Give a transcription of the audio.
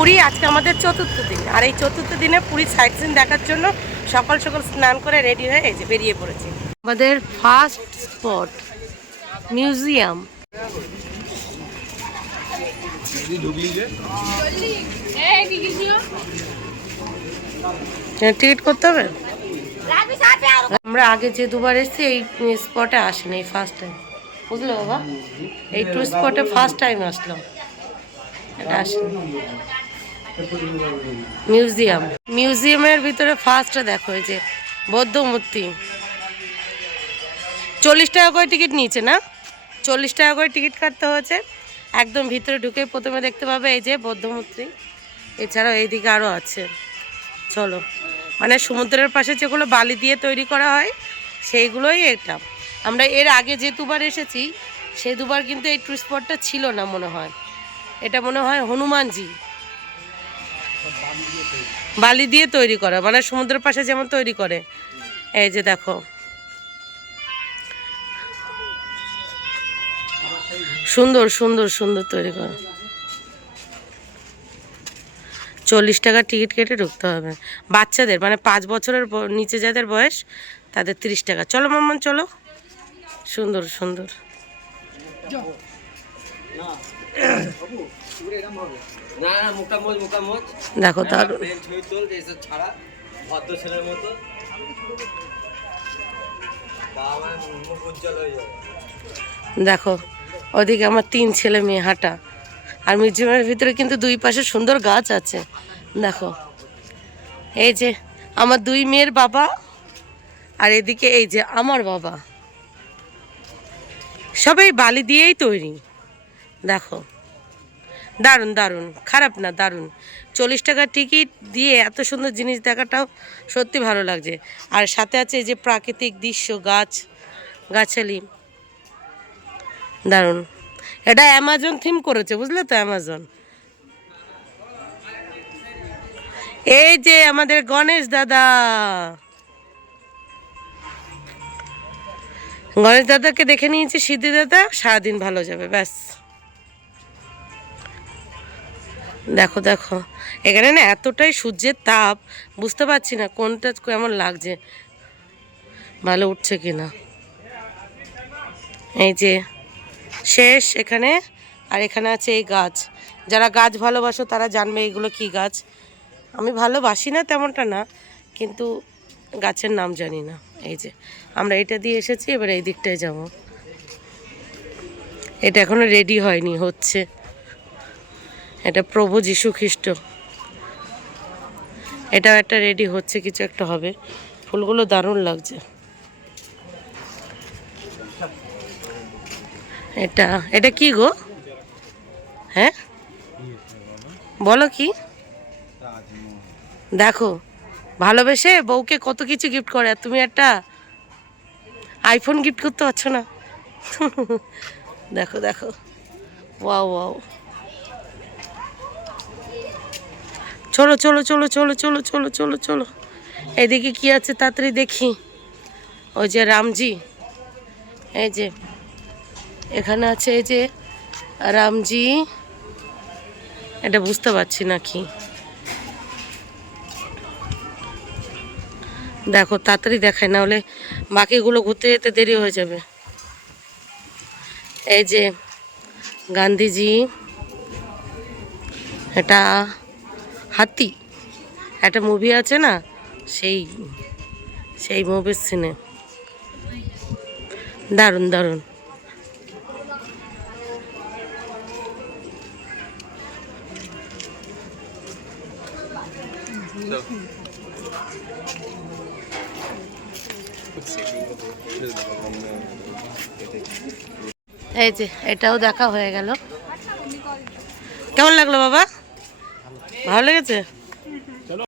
পুরী আজকে আমাদের চতুর্থ দিন, আর এই চতুর্থ দিনে পুরী সাইট সিন দেখার জন্য সকাল সকাল স্নান করে রেডি হয়ে এই যে বেরিয়ে পড়েছি। আমাদের ফার্স্ট স্পট মিউজিয়াম। টিকিট করতে হবে। আমরা আগে যে দুবার এসেছি এই স্পটে আসিনি, এই ফার্স্ট টাইম, বুঝলো বাবা? এই টু স্পটে ফার্স্ট টাইম আসলাম, এটা আসিনি। মিউজিয়াম, মিউজিয়ামের ভিতরে ফার্স্টে দেখো এই যে বৌদ্ধ মূর্তি। 40 টাকা করে টিকিট নিয়েছে না? 40 টাকা করে টিকিট কাটতে হয়েছে। একদম ভিতরে ঢুকে প্রথমে দেখতে পাবে এই যে বৌদ্ধ মূর্তি, এছাড়াও এইদিকে আরও আছে। চলো, মানে সমুদ্রের পাশে যেগুলো বালি দিয়ে তৈরি করা হয় সেইগুলোই এটা। আমরা এর আগে যে দুবার এসেছি সেই দুবার কিন্তু এই টুরিস্ট স্পটটা ছিল না মনে হয়। এটা মনে হয় হনুমানজি বালি দিয়ে তৈরি করা, মানে সমুদ্রের পাশে যেমন তৈরি করে। এই যে দেখো, সুন্দর সুন্দর সুন্দর তৈরি করা। 40 টাকা টিকিট কেটে ঢুকতে হবে। বাচ্চাদের মানে 5 বছরের নিচে যাদের বয়স তাদের 30 টাকা। চলো মাম্মান চলো, সুন্দর সুন্দর। দেখো তার দেখো ওদিকে আমার 3 ছেলে মেয়ে হাঁটা। আর মিউজিয়ামের ভিতরে কিন্তু দুই পাশে সুন্দর গাছ আছে। দেখো এই যে আমার 2 মেয়ের বাবা, আর এদিকে এই যে আমার বাবা, সবাই বালি দিয়েই তৈরি। দেখো দারুণ দারুণ, খারাপ না, দারুণ। 40 টাকা টিকিট দিয়ে এত সুন্দর জিনিস দেখাটাও সত্যি ভালো লাগছে। আর সাথে আছে এই যে প্রাকৃতিক দৃশ্য, গাছ গাছালি, দারুণ। এটা অ্যামাজন থিম করেছে, বুঝলে তো, অ্যামাজন। এই যে আমাদের গণেশ দাদা, গণেশ দাদাকে দেখে নিয়েছি, সিদ্ধি দাদা সারাদিন ভালো যাবে, ব্যাস। দেখো দেখো এখানে না এতটাই সূর্যের তাপ, বুঝতে পারছি না কোনটা কেমন লাগছে, ভালো উঠছে কিনা। এই যে শেষ এখানে, আর এখানে আছে এই গাছ। যারা গাছ ভালোবাসো তারা জানবে এগুলো কি গাছ। আমি ভালোবাসি না তেমনটা না, কিন্তু গাছের নাম জানি না। এই যে আমরা এটা দিয়ে এসেছি, এবার এই দিকটায় যাব। এটা এখনো রেডি হয়নি, হচ্ছে। এটা প্রভু যীশু খ্রিস্ট, এটাও একটা রেডি হচ্ছে, কিছু একটা হবে। ফুলগুলো দারুণ লাগছে। এটা এটা কি গো? হ্যাঁ বলো কি? দেখো ভালোবেসে বউকে কত কিছু গিফট করে, আর তুমি একটা আইফোন গিফট করতে পারছো না। দেখো দেখো, ওয়াও ওয়াও। চলো চলো চলো চলো চলো চলো চলো চলো, এদিকে কি আছে তাড়াতাড়ি দেখি। ওই যে রামজি, এই যে এখানে আছে এই যে রামজি, এটা বুঝতে পারছি না কি। দেখো তাড়াতাড়ি দেখায়, না হলে বাকিগুলো ঘুরতে যেতে দেরি হয়ে যাবে। এই যে গান্ধীজি, এটা হাতি, একটা মুভি আছে না, সেই সেই মুভির সিনে, দারুণ দারুণ। এই যে এটাও দেখা হয়ে গেল। কেমন লাগলো বাবা? ভালো লেগেছে?